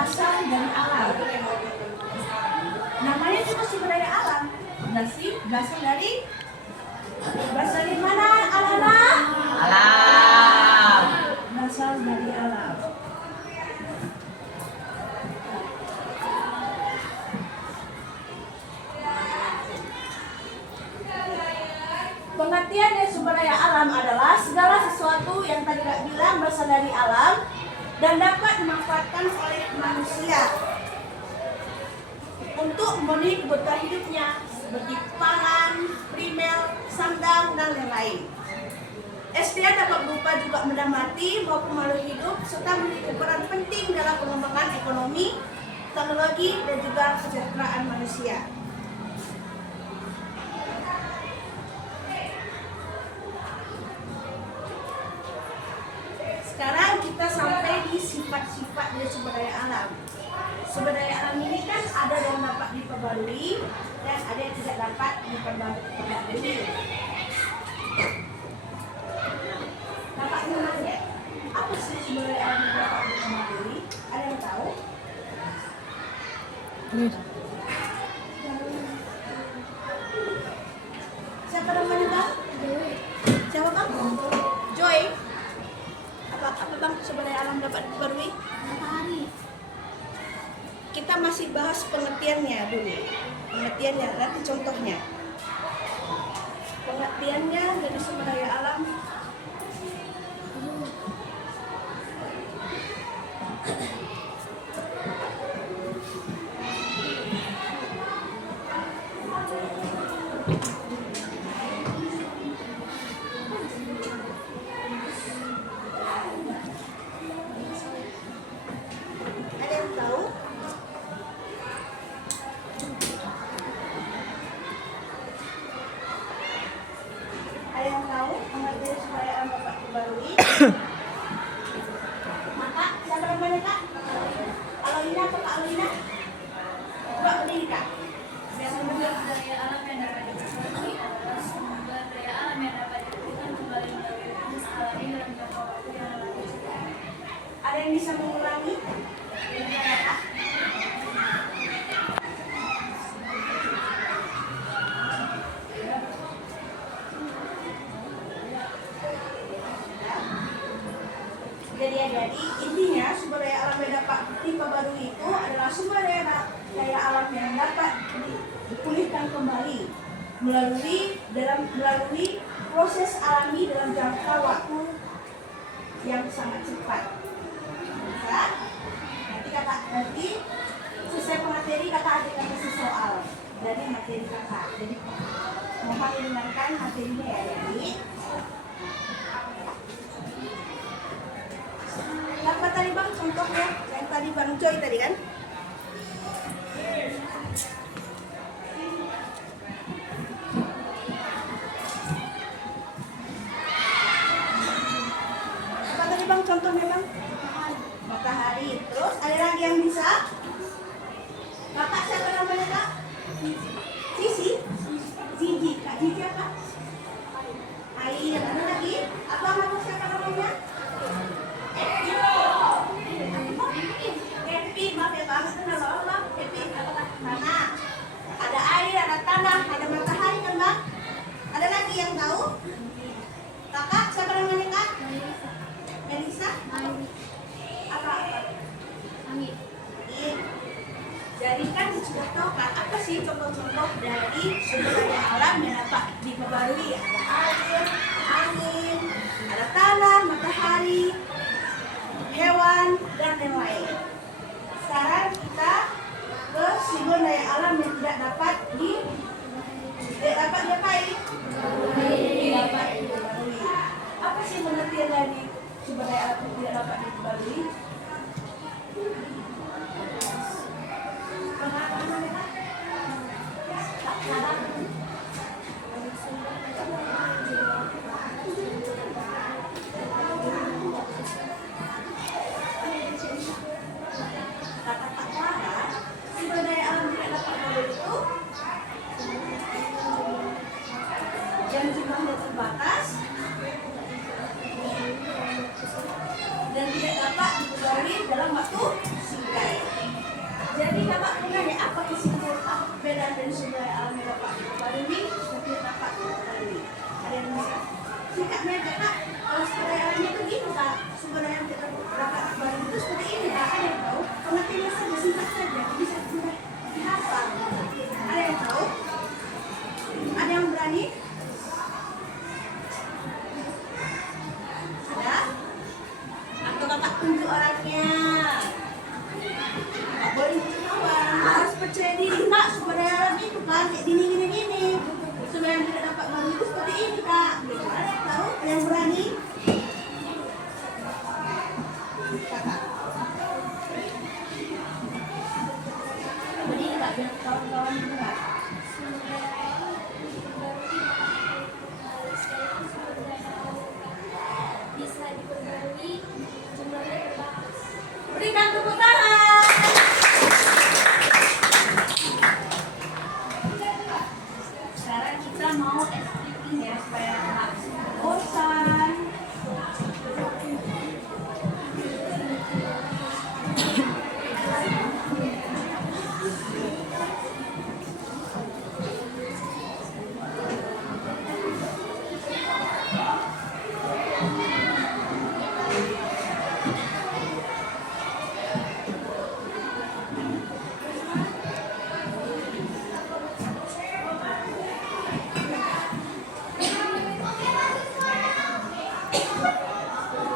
berasal dari alam. Namanya juga sumber daya alam. Berasal dari mana alam? Alam. Berasal dari alam. Pengertian dari sumber daya alam adalah segala sesuatu yang tadi Kak bilang berasal dari alam dan dapat dimanfaatkan oleh manusia untuk memenuhi kebutuhan hidupnya seperti pangan, primer, sandang, dan lain-lain. SDM dapat berupa juga benda mati maupun makhluk hidup serta memiliki peran penting dalam pengembangan ekonomi, teknologi, dan juga kesejahteraan manusia. Sekarang kita sampai di sifat-sifat dari sumber daya alam. Sumber daya alam ini kan ada yang dapat diperbarui dan ada yang tidak dapat diperbarui. Dapat namanya apa sih sumber daya alam yang dapat diperbarui? Ada yang tahu? Siapa namanya Bang? Siapa Bang? Joy. Apa Bang sumber daya alam dapat diperbarui? Matahari. Kita masih bahas pengertiannya dulu. Pengertiannya, nanti contohnya. Pengertiannya dari sumber daya alam. Ada yang tahu? Ada yang tahu pengertian sumber daya alam dapat diperbarui? Maka siapa namanya Kak? Alina atau Kak Alina? Coba berdiri Kak. Biar Sumber mendengar. daya alam yang dapat diperbarui adalah sumber daya alam yang dapat dipulihkan kembali melalui proses alami dalam jangka waktu yang relatif cepat. Ada yang bisa mengulangi? Jadi intinya sumber daya alam yang dapat diperbarui itu adalah sumber daya alam yang dapat dipulihkan kembali melalui proses alami dalam jangka waktu yang sangat cepat. Bisa? Nanti selesai materi kakak akan kasih soal dari materi kakak. Jadi mohon dengarkan materinya ya Jadi. Apa tadi Bang contohnya? Yang tadi Bang Joy tadi kan? Apa tadi Bang contohnya Bang? Matahari. Terus ada lagi yang bisa? Kakak siapa namanya Kak? Sisi? Zizi. Kak Zizi apa? Air. Ada lagi? Apa nama siapa namanya? Happy, maaf ya Bang, itu nama Allah. Happy, apa tanah. Ada air, ada tanah, ada matahari kan Bang? Ada lagi yang tahu? Kakak, siapa namanya Kak? Melisa? Apa? Angin. Jadi kan sudah tahu kan apa sih contoh-contoh dari sumber daya alam yang dapat diperbarui? Ada air, angin, ada tanah, matahari, hewan, dan lain-lain. Sekarang kita ke sumber daya alam yang tidak dapat diapain? Diperbarui. Apa sih pengertian dari sumber daya alam yang tidak dapat diperbarui? Yang jumlahnya terbatas dan tidak dapat diperbarui dalam waktu singkat. Jadi Bapak menanya apa kesimpulan perbedaan dari sumber daya alam yang dapat diperbarui dan tidak dapat diperbarui? Ada yang bisa? Singkatnya aja Kak, kalau sumber daya alamnya itu gitu Kak, sumber daya yang tidak dapat diperbarui itu seperti ini Kak, ada yang tahu? Pengertiannya saja, singkat saja, bisa mudah dihafal. Ada yang tahu? Ada yang berani? Ada? Atau Bapak tunjuk orangnya? Nggak boleh kawan, harus percaya diri Kak, sumber daya alam itu kan kayak gini. Sumber yang tidak dapat baru itu seperti ini Kak. Ada yang tahu? Ada yang berani? Kakak. Jadi Kak, biar kawan-kawan dengar. Bisa diperbarui, jumlahnya terbatas. Berikan tepuk tangan. Sekarang kita mau explicating ya supaya nggak bosan.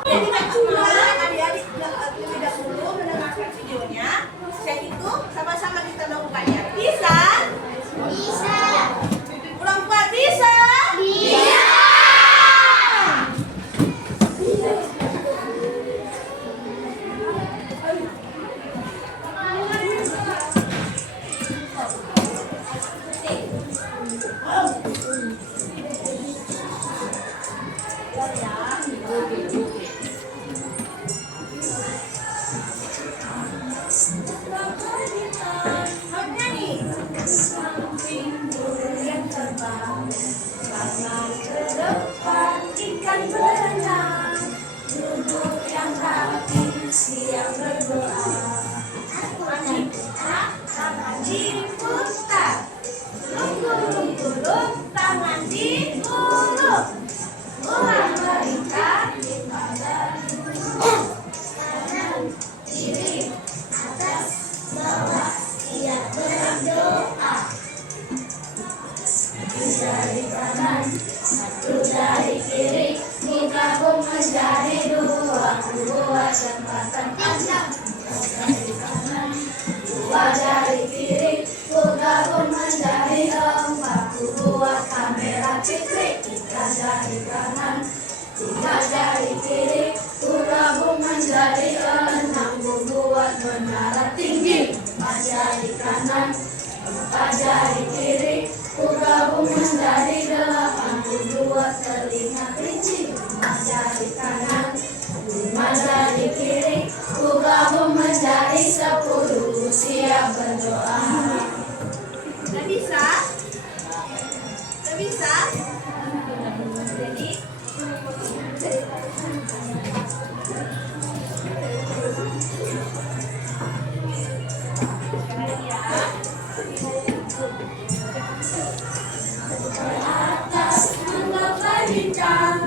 Jadi kita coba adik-adik terlebih dahulu mendengarkan videonya. Setelah itu sama-sama kita melakukannya. Bisa? Bisa. Ulang kuat bisa? Bisa. Ikan berenang, duduk yang rapi, siap berdoa. Tangan diputar, lunggu-lunggu, tangan diulur. Ulang melingkar di badan, kanan, kiri, atas, bawah, siap berdoa. Satu dari kanan, satu dari kiri, digabung menjadi dua, buat jembatan panjang. Dua dari kanan, dua dari kiri, digabung menjadi empat, buat kamera citrik. Tiga dari kanan, tiga dari kiri, digabung menjadi enam, buat menara tinggi. Empat dari kanan, empat dari kiri, gabung menjadi delapan, dua telinga kelinci. Lima dari kanan, lima dari kiri, gabung menjadi 10, siap berdoa. Sudah bisa? Sudah bisa? Jadi sekarang ya. Atas mengapa bintang,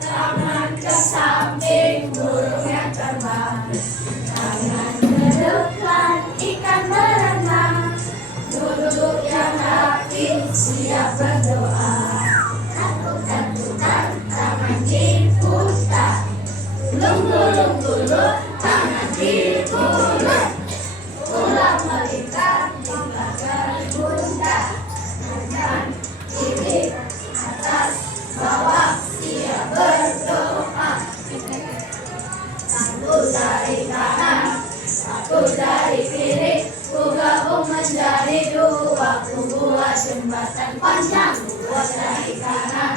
tangan ke samping burung yang terbang, tangan ke depan ikan berenang, duduk yang rapi siap berdoa. Takut-takutan tangan diputar, lunggu-lunggu tangan diulur, ulang melingkar di bagai bunda. Kanan, kiri, atas, bawah, siap berdoa. Satu dari kanan, satu dari kiri, gabung menjadi dua, buat jembatan panjang. Dua dari kanan,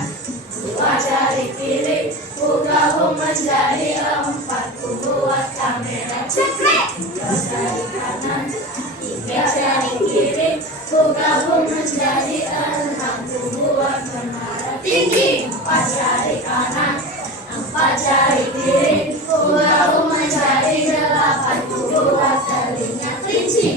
dua dari kiri, gabung menjadi empat, buat kamera cekrik. Dua dari kanan, tiga dari kiri, gabung menjadi enam, buat menara tinggi. Empat dari kanan, empat dari kiri, gabung menjadi delapan, buat telinga kelinci.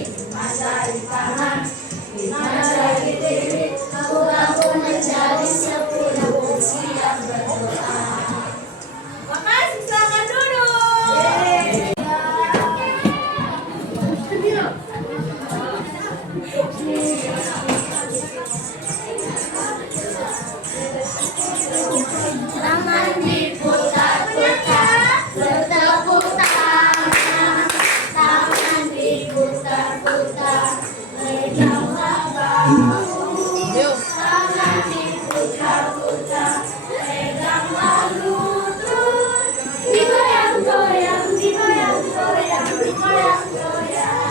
putar, peganglah lutut. Digoyang-goyang, digoyang-goyang, digoyang-goyang.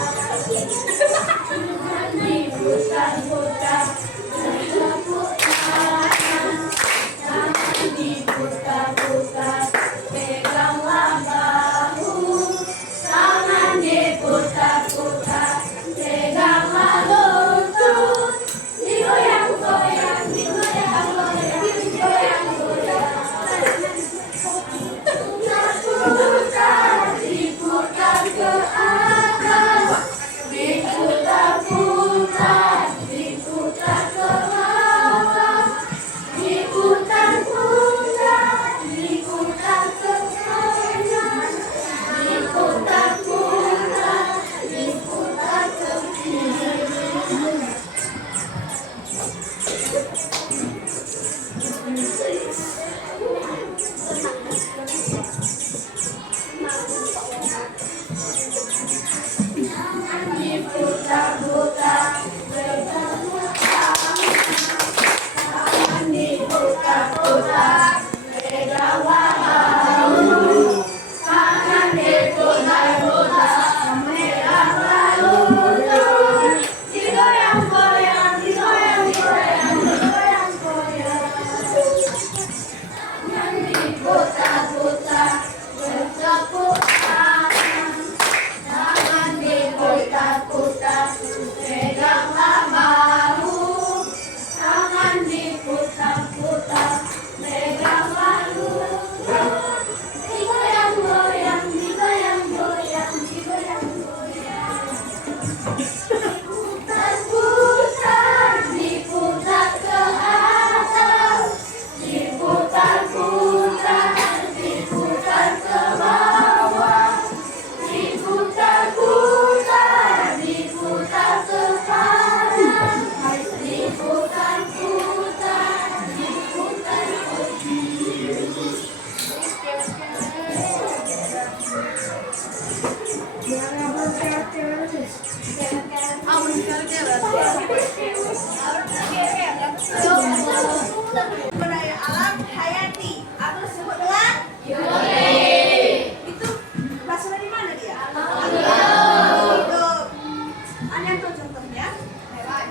Jangan diputar-putar, putar-putar. Jangan diputar-putar, peganglah bahu. Jangan diputar-putar, peganglah lutut. Digoyang-goyang, digoyang-goyang, digoyang-goyang. Putar, diputar ke atas, diputar-putar, diputar ke bawah, diputar-putar, diputar ke kanan, diputar-putar, diputar ke kiri. Jangan diputar-putar, jangan diputar-putar, peganglah bahu. Jangan diputar-putar, peganglah lutut. Digoyang-goyang, digoyang-goyang, digoyang-goyang. Jangan diputar-putar, putar-putar. Jangan diputar-putar, peganglah bahu. Jangan diputar-putar, peganglah lutut. Digoyang-goyang, digoyang-goyang, digoyang-goyang. Diputar-putar, diputar ke atas, diputar-putar, diputar ke bawah, diputar-putar, diputar ke kanan, diputar-putar, diputar ke kiri. Budaya alam hayati atau disebut dengan itu bahasa dari mana dia? Itu ada yang tahu contohnya? Hewan.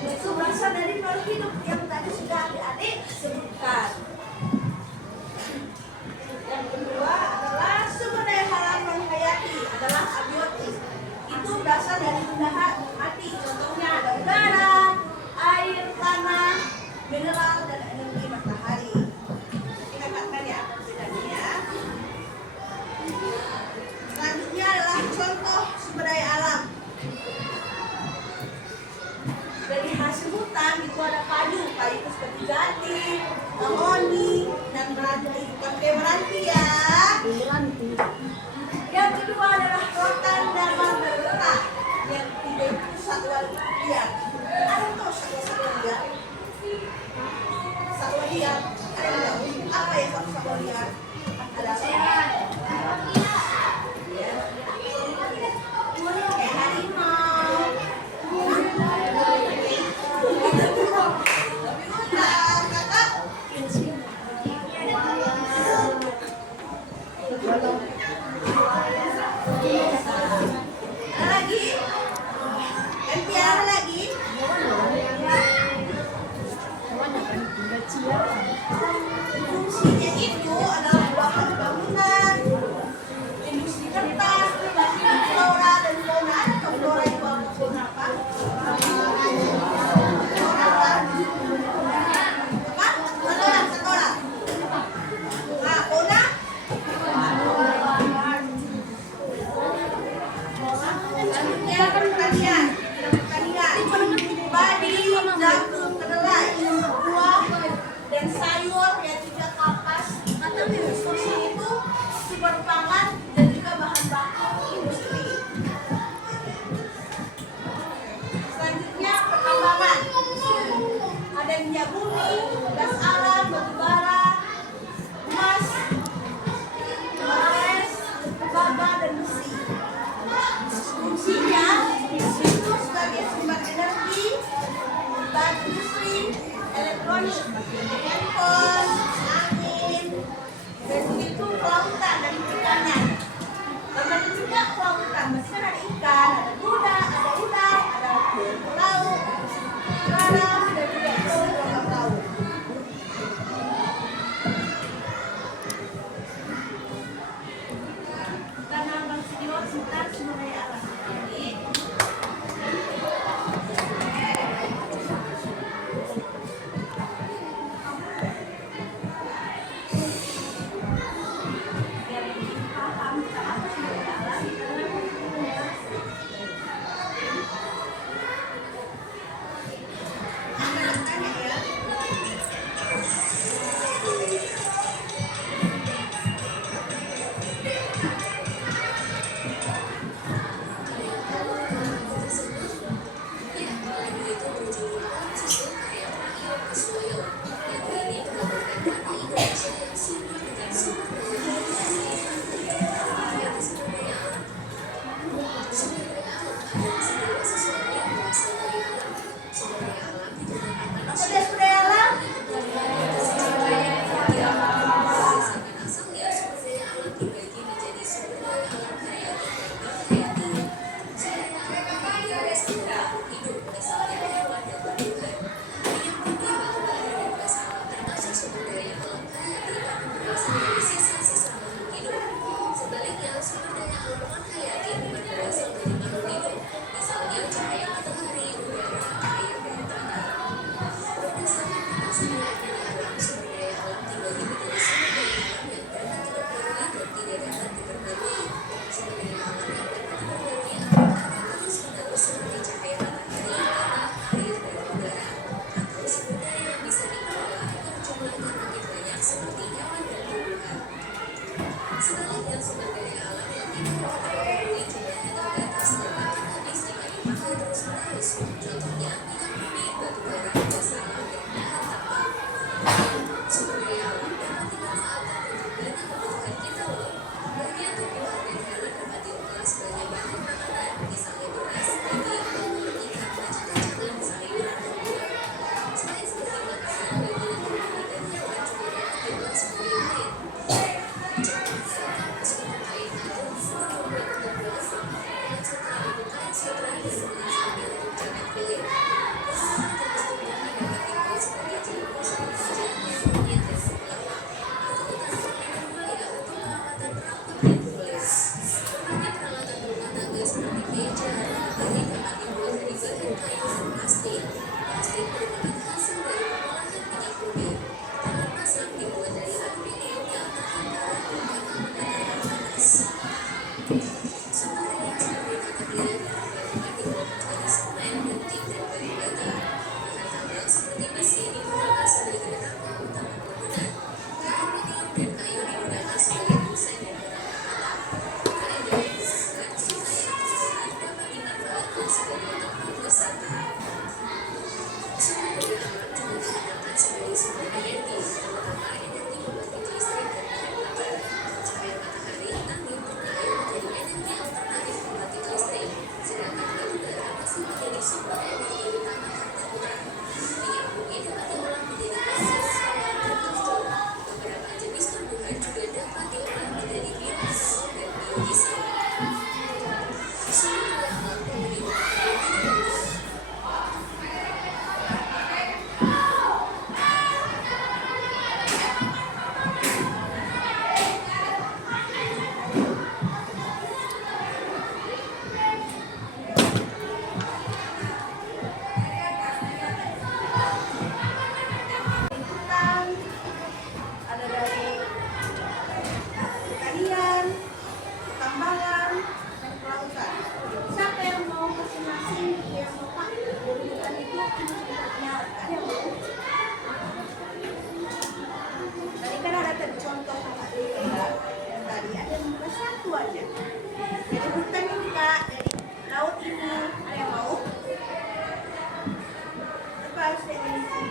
Itu berasal dari makhluk hidup yang tadi sudah adik-adik sebutkan. Yang kedua adalah sumber daya alam non hayati adalah abiotik. Itu berasal dari benda mati. Contohnya ada udara, air, tanah, mineral, dan energi matahari. Kita katakan ya bedanya. Selanjutnya adalah contoh sumber daya alam. Dari hasil hutan itu ada kayu itu seperti jati, mahoni, dan meranti. Pakai meranti ya. Yang kedua adalah rotan dan marmerera. Yang ketiga itu satwa liar. Ada tahu satwa liar? Satwa liar. Ada yang tahu? Apa ya satwa liar? Ada apa? Kayak harimau. Ada lagi? NPR lagi? minyak bumi, gas alam, batu bara, emas, mares, tembaga, dan besi. Fungsinya itu sebagai sumber energi, bahan industri, elektronik, handphone, angin, dan itu kelautan dan perikanan. Termasuk juga kelautan, masih kan ada ikan, ada udang, ada laut, garam, dan juga produk laut. Karena Bang Senior sebentar sumber daya alam. Jadi, biar lebih paham apa sumber daya alam, karena tanya ya. Apa dia sumber daya alam? Ya,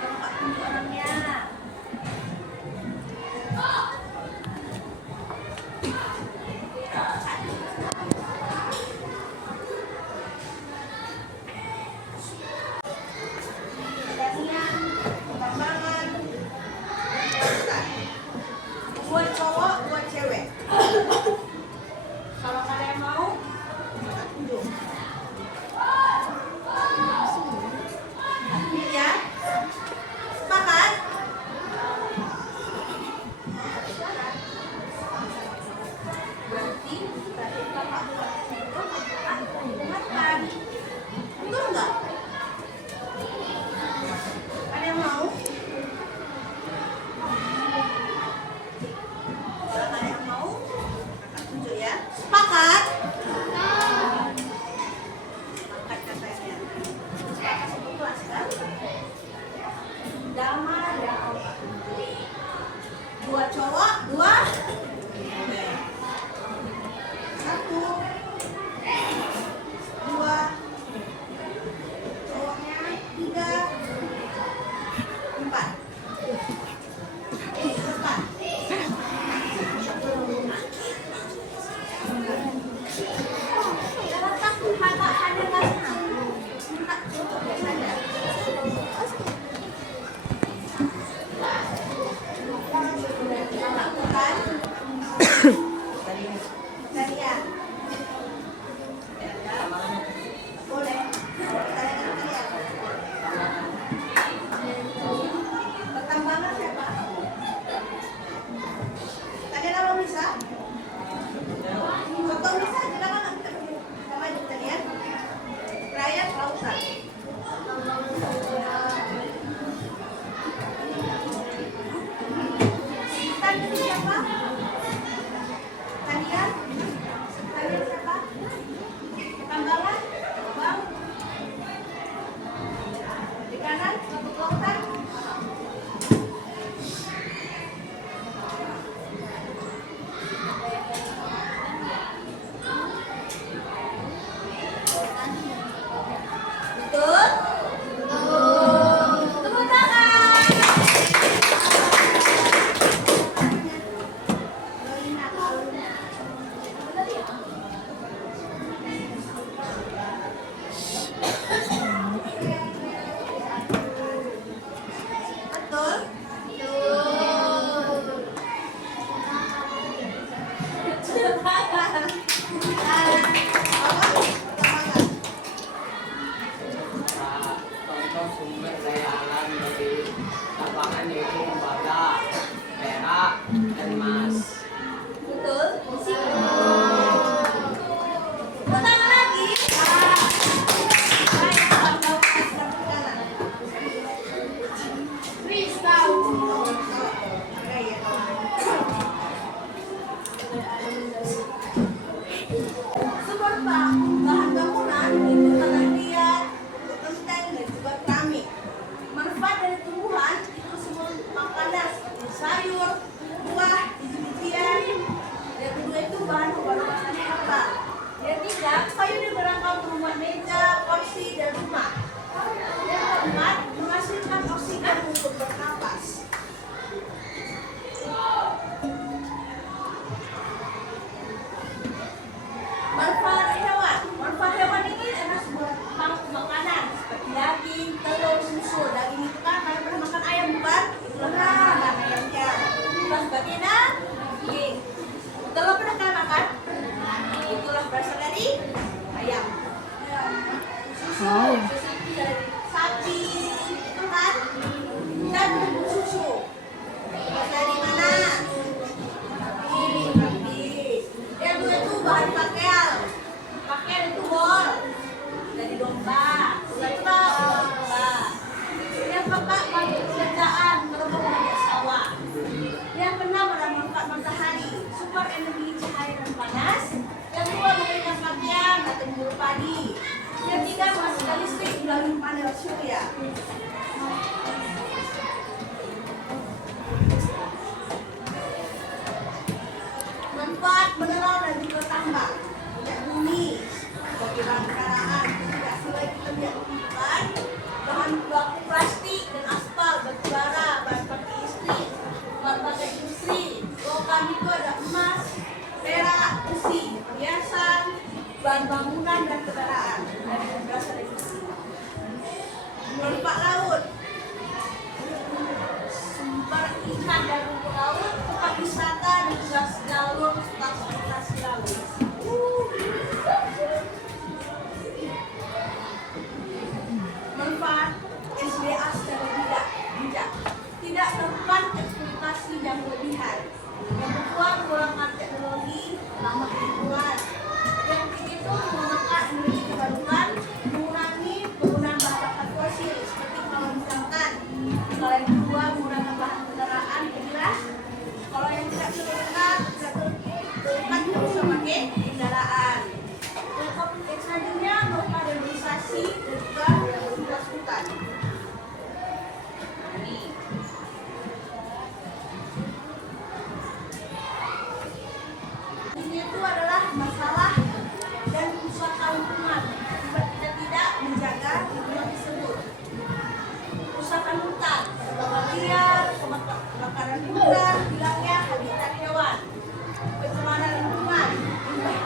tempat tunjuk orangnya. Pertanian, pertambangan, kelautan. Buat cowok, buat cewek. Kalau kalian mau, kita tunjuk. Ini ya, sepakat? Berarti tadi kakak buat itu, kakak ingatkan. Betul nggak? Ada yang mau? Kalau ada yang mau, kakak tunjuk ya. Sepakat? Sepakat katanya. Sepakat satu kelas kan? Damar ya. Dua cowok, dua. Satu, dua, cowoknya tiga, empat. Empat. Jangan takut, kakak ada kasih. Minta tutup saja. Lakukan. Kalian. Boleh. Kalian kalian. Pertambangan siapa? Kalian apa bisa? Contoh bisa silakan kita maju kalian. Rakyat lautan. Tadi siapa? Kalian? Kalian siapa? Pertambangan? Bang? Di kanan? Lautan? Betul? Tepuk tangan. Betul? Contoh sumber daya alam dari tambangan yaitu tembaga, perak, dan emas. Betul? Tepuk tangan lagi. Baik, Abang Daud sebelah kanan. Please, tahu. Oke, ya. Sumber bahan bangunan itu tanah liat, untuk genteng dan juga keramik. Manfaat dari tumbuhan itu semua makanan seperti sayur, buah, biji-bijian. Yang kedua itu bahan pembangunan apa? Yang ketiga, kayu digunakan untuk membuat meja, kursi, dan rumah. Yang keempat, menghasilkan oksigen untuk bernapas. Manfaat hewan. Manfaat hewan ini adalah sebuah makanan seperti daging, telur, susu. Daging itu kan kalian pernah makan ayam bukan? Itulah makan ayamnya. Terus sebagai daging. Telur pernah kalian makan? Itulah berasal dari ayam. Susu itu dari sapi, itu kan? Dan susu. Terus dari mana? Yang dua itu bahan pakaian. Pakaian itu bol dari domba. Itu domba. Yang keempat manfaat pekerjaan merupakan minyak sawah. Yang keenam adalah manfaat matahari, sumber energi cahaya dan panas. Yang kedua memberikan pakaian dan tumbuh padi. Yang ketiga menghasilkan listrik melalui panel surya. Manfaat mineral dan juga tambang minyak bumi sebagai bahan kendaraan. Tidak selain kita lihat lingkungan, bahan baku plastik dan aspal, batu bara, bahan pakai istri, bahan pakai industri. Logam itu ada emas, perak, besi, perhiasan, bahan bangunan dan kendaraan. Dan yang berasal dari besi. Manfaat laut. Sumber ikan dan rumput laut, tempat wisata dan juga jalur transportasi laut. Manfaat SDA secara bijak, tidak rentan eksploitasi yang berlebihan, yang kedua menggunakan teknologi ramah lingkungan, yang ketiga itu menggunakan energi terbarukan, mengurangi penggunaan bahan bakar fosil seperti kalau misalkan kalau yang kedua menggunakan bahan kendaraan jelas, kalau yang tidak terbarukan tidak bisa pakai kendaraan. Yang selanjutnya modernisasi dan juga luas hutan. Ini itu adalah masalah dan usaha lingkungan. Jika kita tidak menjaga lingkungan tersebut, kerusakan hutan, kebakaran liar, kebakaran hutan, hilangnya habitat hewan, pencemaran lingkungan, limbah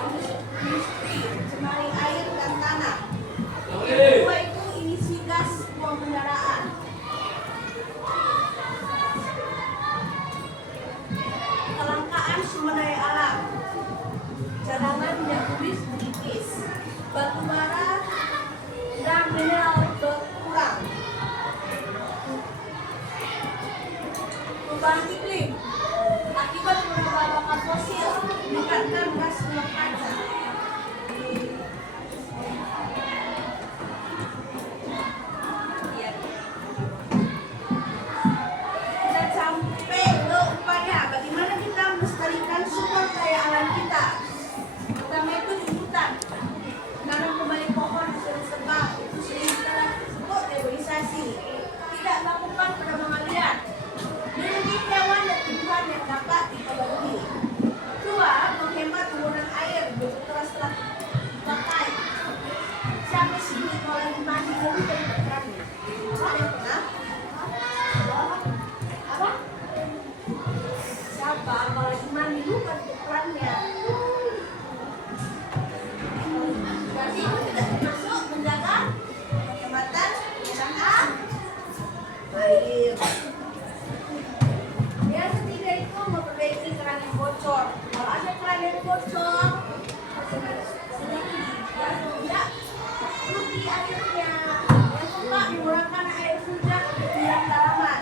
industri, pencemaran air dan tanah. Yang kedua itu emisi gas buang kendaraan. Kelangkaan sumber daya alam, cadangan minyak bumi menipis, batu bara dan mineral berkurang. Perubahan iklim akibat penggunaan bahan bakar fosil meningkatkan gas rumah kaca. Kita sampai ke upaya bagaimana kita melestarikan sumber daya alam kita. Pertama itu di hutan, menanam kembali pohon sesuai sebab itu sering kita sebut reboisasi. Tidak melakukan penebangan liar, melindungi hewan dan tumbuhan yang dapat diperbarui. Kedua, menghemat penggunaan air beberapa setelah dipakai. Sampai sini kalau lagi mandi dulu dari kerannya. Apa yang pernah? Apa? Siapa kalau lagi mandi dulu kan kerannya? Jadi tidak termasuk menjaga penghematan penggunaan air. Yang ketiga itu memperbaiki keran yang bocor. Kalau ada keran yang bocor, tidak rugi airnya. Yang keempat menggunakan air hujan untuk menyiram tanaman.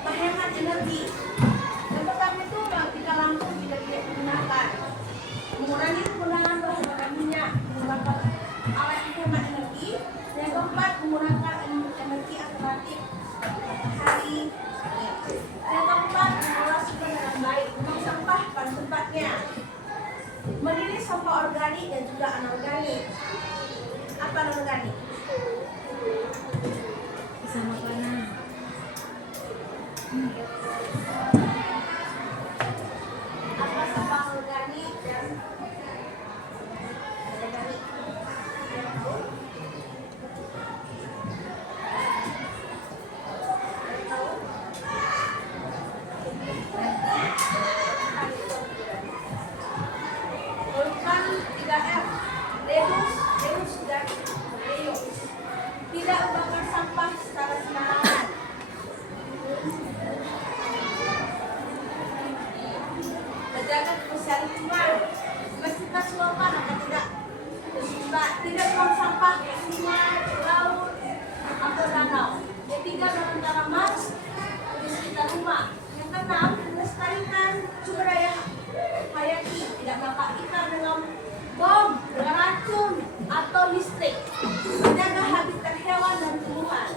Menghemat energi. Yang pertama itu mengaktifkan lampu tidak digunakan. Mengurangi penggunaan bahan bakar minyak, menggunakan alat menghemat energi. Yang keempat menggunakan energi alternatif matahari. Yang keempat mengolah sumber dengan baik, membuang sampah pada tempatnya. Memilih sampah organik dan juga anorganik. Apa anorganik? Bisa makanan. Apa sampah organik dan anorganik? Lakukan 3R, reduce dan reuse. Tidak membakar sampah secara sembarangan. Menjaga kebersihan lingkungan. Memastikan selokan agar tidak tersumbat. Tidak buang sampah ke sungai, laut, atau danau. Yang tiga, menanam tanaman di sekitar rumah. Yang keenam, melestarikan sumber daya hayati. Tidak menangkap ikan dengan bom, dengan racun, atau listrik. Menjaga habitat hewan dan tumbuhan.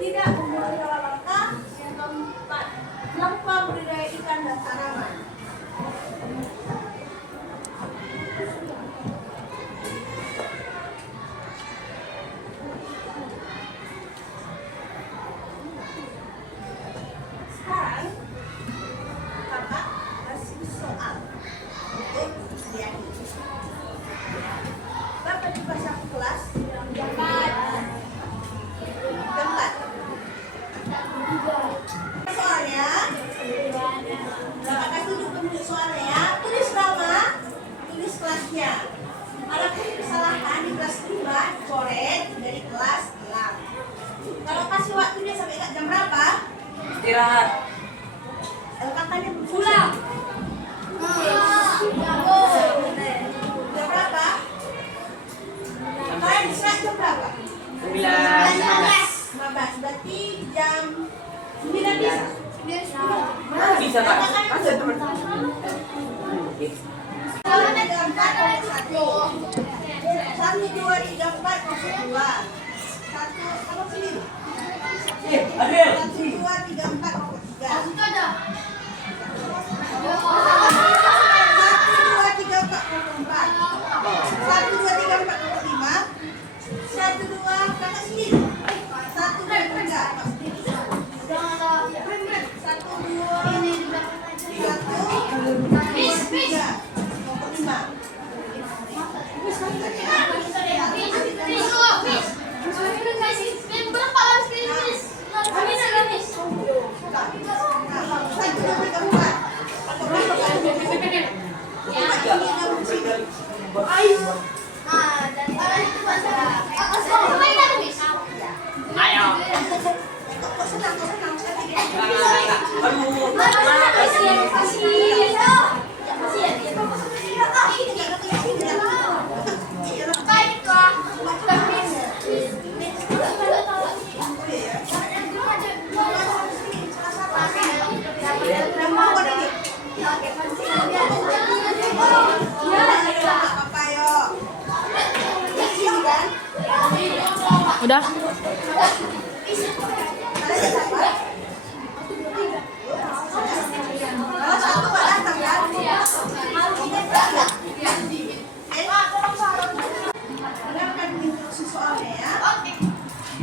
Tidak membunuh hewan langka. Yang keempat, melakukan budidaya ikan dan tanaman. Sekarang kakak kasih soal. Sudiani. Bapak juga satu kelas? Keempat. Soalnya, Bapak tunjuk penunjuk soalnya ya. Tulis nama, tulis kelasnya. Ada kesalahan di kelas 5, coret dari kelas 6. Kalau kasih waktunya sampai jam berapa? Istirahat. Katanya pulang. Jam berapa? Kalian istirahat jam berapa? 15. Berarti jam 9 bisa? Bisa Kak. Bisa teman. 1, 2, 3, 4, 2. 1, kamu sini. 1, 2, 3, 4, 3. 1, 2, 3, 4, 4. 1, 2, 3, 4, 5. 1, 2, kakak sini. 1, 2, 3. 1, 2, 3. Ayo. Udah.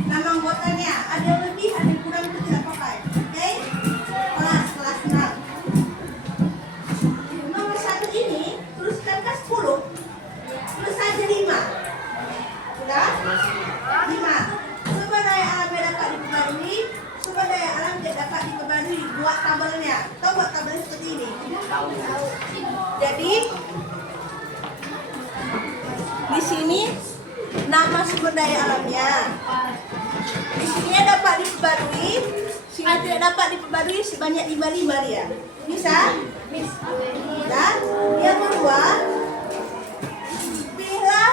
Nama anggotanya ada yang lebih, ada yang kurang, itu tidak pakai. Oke? Kelas 6. Nomor 1 ini tuliskan ke 10. Tulis saja 5. Sudah? 5. Sumber daya alam yang dapat diperbarui. Sumber daya alam yang dapat diperbarui. Buat tabelnya. Tahu buat tabelnya seperti ini? Jadi di sini nama sumber daya alamnya. Di sini dapat diperbarui, sini tidak dapat diperbarui sebanyak 55 dia. Bisa? Dan yang kedua, pilihlah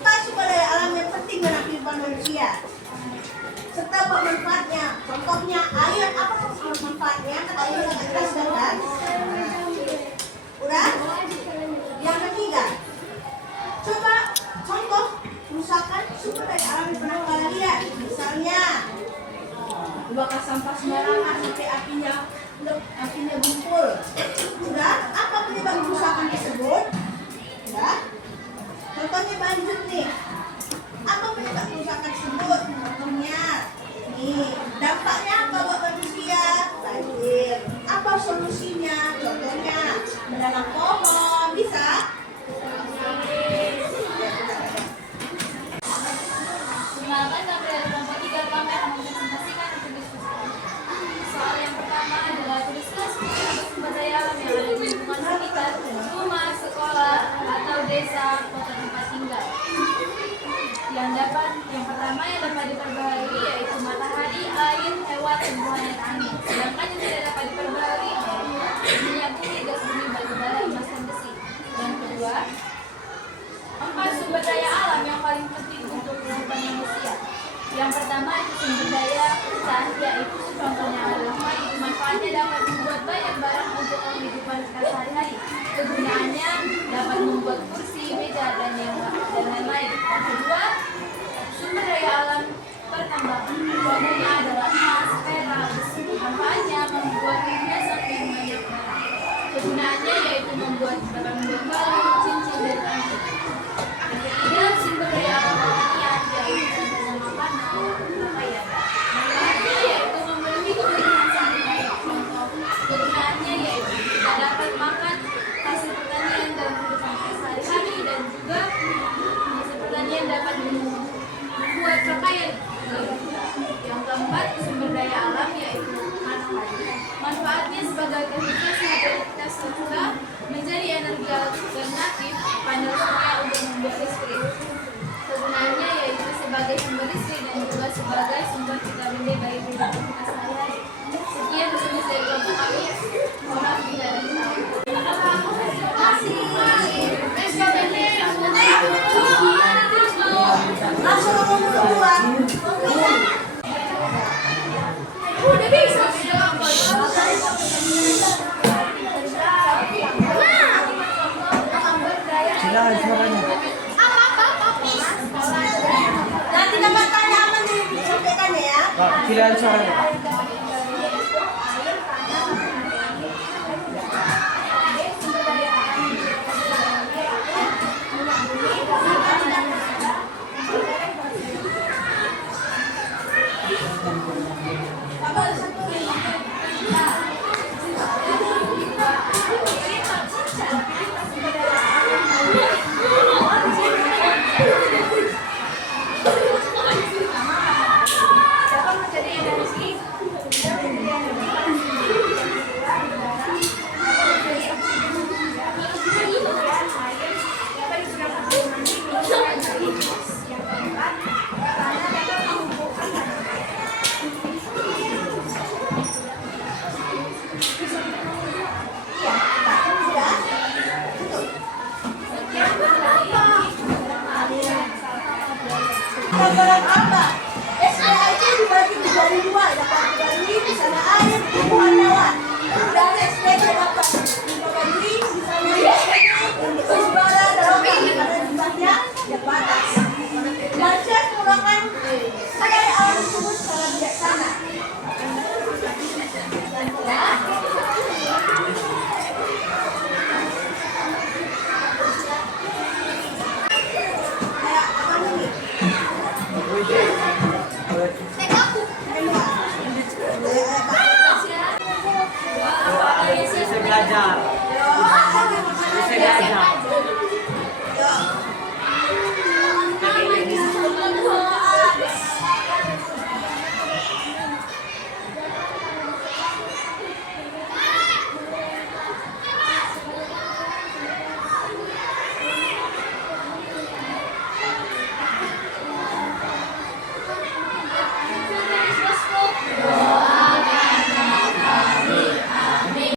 4 sumber daya alam yang penting dalam kehidupan manusia serta buat manfaatnya. Contohnya air, apa manfaatnya? Kata ini agak jelas kan? Udah? Yang ketiga, coba contoh kerusakan sumber daya alam yang pernah kalian lihat. Misalnya bakar sampah sembarangan sampai apinya gumpul. Sudah? Apa penyebab kerusakan tersebut? Sudah? Contohnya banjir nih. Apa penyebab kerusakan tersebut? Contohnya nih, dampaknya apa buat manusia? Banjir. Apa solusinya? Contohnya menanam pohon. Bisa? Silakan dari kelompok 3 kami akan mempresentasikan untuk diskusi. Soal yang pertama adalah tuliskan sumber daya alam yang ada di lingkungan sekitar rumah, sekolah, atau desa, kota tempat tinggal. Yang pertama yang dapat diperbaharui yaitu matahari, air, hewan, tumbuhan, dan angin. Sedangkan yang tidak dapat diperbaharui minyak bumi, gas bumi, batu bara, emas, dan besi. Yang kedua, 4 sumber daya alam yang paling penting untuk kehidupan manusia. Yang pertama itu sumber daya hutan, yaitu contohnya adalah padi. Manfaatnya dapat membuat banyak barang untuk kehidupan sehari-hari. Kegunaannya dapat membuat kursi, meja, dan lain-lain. Yang kedua, sumber daya alam pertambangan. Contohnya adalah emas, perak, besi. Manfaatnya Silahan suaranya. Nanti dapat tanya apa nih disampaikan ya. Pak, silahan suaranya. Pak. Pelajaran apa? SPA itu dibagi menjadi dua, ada kategori misalnya air, tumbuhan hewan. Dan SPT dapat kategori misalnya untuk suara dalam karena jumlahnya terbatas. Baca menggunakan kadar alam tersebut secara bijaksana. Kayak apa nih? Bisa belajar. Bisa belajar.